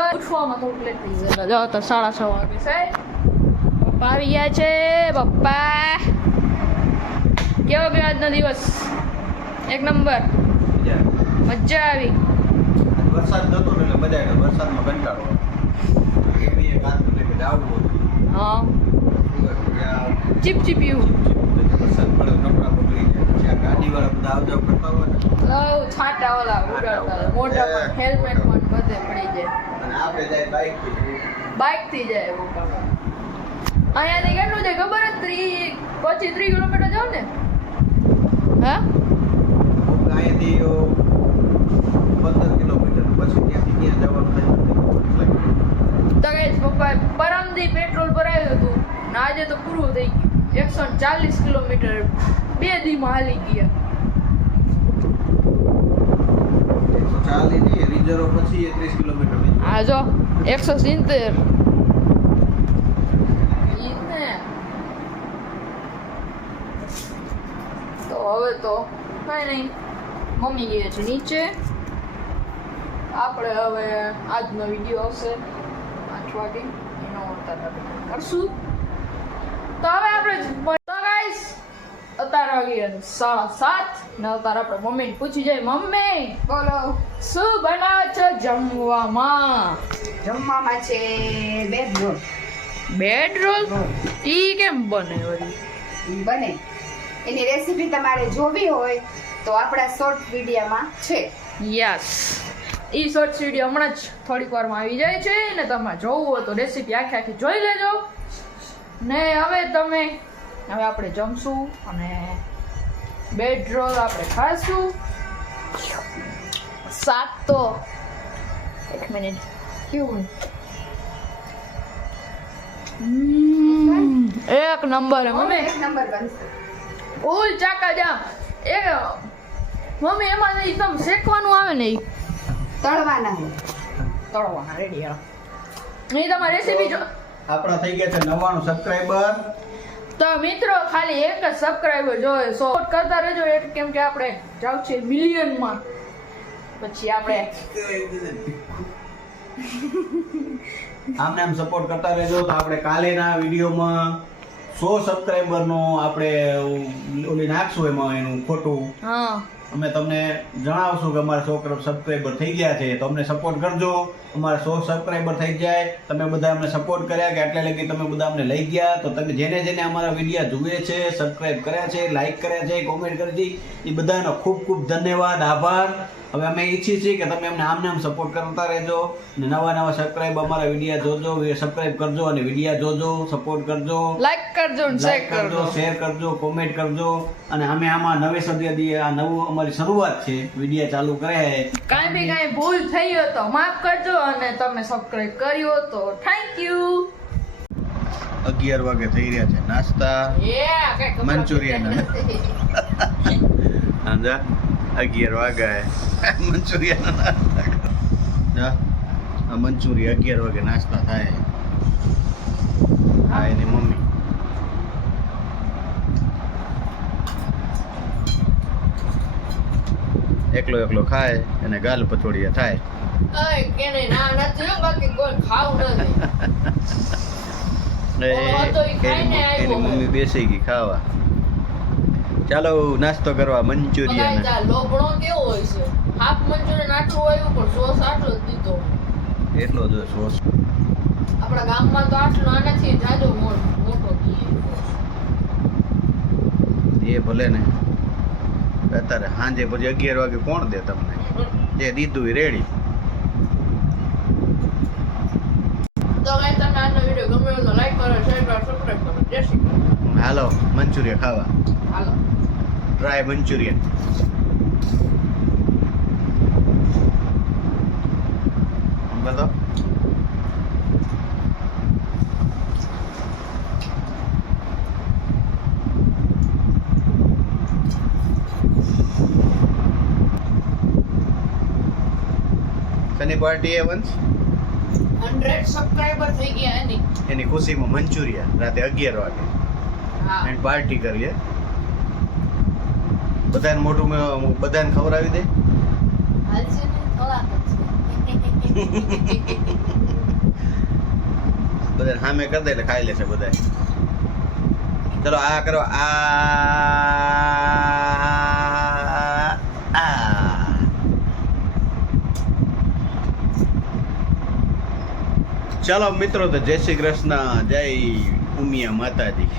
Sir ઉઠવામાં થોડું late થઈ જાય જો તો 6:30 વાગે છે પપ્પા આવી ગયા છે પપ્પા કેવો ગયો આજનો દિવસ એક નંબર મજા આવી વરસાદ નતો એટલે મજા આવી વરસાદમાં કંટાળો એવી એક વાત કે જાવું હા ચીપચીપ્યું વરસાદ પડે કપડા બગડી જાય ગાડીવાળા બધા આવ જાવ કરતા હોય ને છાંટા ઓલા ઉડાડતા મોટા પણ હેલ્મેટ પણ બધે પડી જાય અને આપણે જાય બાઇક થી જાય મોટા અહીંયાથી કેટલું છે ખબર જ 30 કિલોમીટર જાવ ને હા અહીંયાથી 15 કિલોમીટર પછી ત્યાંથી ત્યાં જવાનું થાય તો ગાઈસ પપ્પા પરમદી પેટ્રોલ ભરાયું હતું ને આજે તો પૂરું થઈ ગયું 140 કિલોમીટર 2 દીમાં હાલી ગયા ચાલી ની રિઝર્વ પછી 30 કિલોમીટર આ જો 170 તો હવે તો કઈ નહીં મમ્મી ગયા છે નીચે આપણે હવે આજનો વિડીયો આવશે 8 વાગે એનો કરશું તો હવે આપણે તો ગાઈસ અત્યારે વાગી 7:30 ને અત્યારે આપણે મમ્મીને પૂછી જાય મમ્મી બોલો શું બનાવો છો જમવામાં છે બેડ રોલ ઈ કેમ બને વળી બને એની રેસીપી તમારે જોવી હોય તો આપણા શોર્ટ વિડીયોમાં છે યસ ઈ શોર્ટ્સ વિડીયો હમણાં જ થોડીક વારમાં આવી જાય છે ને તમારે જોવું હોય તો રેસીપી આખી જોઈ લેજો ને હવે આપણે જમશું અને બેડ રોલ આપણે ખાશું શાક તો એક મિનિટ કેવું એક નંબર હે મમ્મી એક નંબર બનશે ફૂલ ચાકા જામ એક મમ્મી એમાં નહીં તમ શેકવાનું આવે ને ઈ તળવાના છે તળવાના રેડી યાર નહીં તમારી રેસીપી જો આપણા થઈ ગયા છે 99 સબસ્ક્રાઇબર તો મિત્રો ખાલી એક જ સબસ્ક્રાઇબર જોઈએ સપોર્ટ કરતા રહેજો કેમ કે આપણે જાવ છે મિલિયનમાં પછી આપણે આમને આમ સપોર્ટ કરતા રહેજો તો આપણે કાલેના વિડીયોમાં 100 સબસ્ક્રાઇબરનો આપણે ઓલી નાખશું એમાં એનું ખોટું હા અમે તમને જણાવશું કે અમારા 100 સબસ્ક્રાઇબર થઈ ગયા છે તો અમને સપોર્ટ કરજો અમારા 100 સબસ્ક્રાઇબર થઈ જાય તમે બધા અમને સપોર્ટ કર્યા કે આટલા લગી તમે બધા અમને લઈ ગયા તો તમે જેને અમારા વિડીયો જુએ છે સબસ્ક્રાઇબ કર્યા છે લાઈક કર્યા છે કોમેન્ટ કરી છે એ બધાનો ખૂબ ખૂબ ધન્યવાદ આભાર હવે અમે ઈચ્છીએ છીએ કે તમે અમને આમને આમ સપોર્ટ કરતા રહેજો અને નવા સબસ્ક્રાઇબ અમારા વિડીયો જોજો સબસ્ક્રાઇબ કરજો અને વિડીયો જોજો સપોર્ટ કરજો લાઈક કરજો ને શેર કરજો કોમેન્ટ કરજો અને અમે આમાં નવે સદી આ નવું અમારી શરૂઆત છે વિડીયો ચાલુ કરે કાંઈ ભૂલ થઈ હોય તો માફ કરજો અને તમે સબસ્ક્રાઇબ કર્યો તો થેન્ક યુ 11 વાગે થઈ રહ્યા છે નાસ્તા મંચુરિયન આંજા 11 વાગે મંચુરિયન નાસ્તા મંચુરિયન 11 વાગે નાસ્તા થાય હા એની મમ્મી એકલો ખાય અને ગાલ પચોડિયા થાય એની મમ્મી બેસી ગઈ ખાવા ચાલો નાસ્તો કરવા મંચુરિયન લોભણો કેવો હોય છે હાફ મંચુરિયન આટલું હોય પણ સોસ આટલો જ દીધો એટલો જ સોસ આપણા ગામમાં તો આટલો આનાથી જાજો મોટો એ ભલે ને અત્યારે સાંજે પછી 11 વાગે કોણ દે તમને જે દીધું એ રેડી તો ગાઈસ તમને આજનો વિડિયો ગમ્યો હોય તો લાઈક કરો શેર કરો સબસ્ક્રાઇબ કરો જય શ્રી કૃષ્ણ હાલો મંચુરિયન ખાવા હાલો ડ્રાય મંચુરિયન બધો શની પાર્ટી એ વંશ 100 સબસ્ક્રાઇબર થઈ ગયા એની ખુશીમાં મંચુરિયન રાતે 11 વાગે હા એન્ડ પાર્ટી કરીએ બધાને મોટું બધાને ખવડાવી દે હાલ છે ને થોડા બધા સામે કરી દે એટલે ખાઈ લેશે બધા. ચલો આ કરો, આ ચલો મિત્રો, તો જય શ્રી કૃષ્ણ, જય ઉમિયા માતાજી.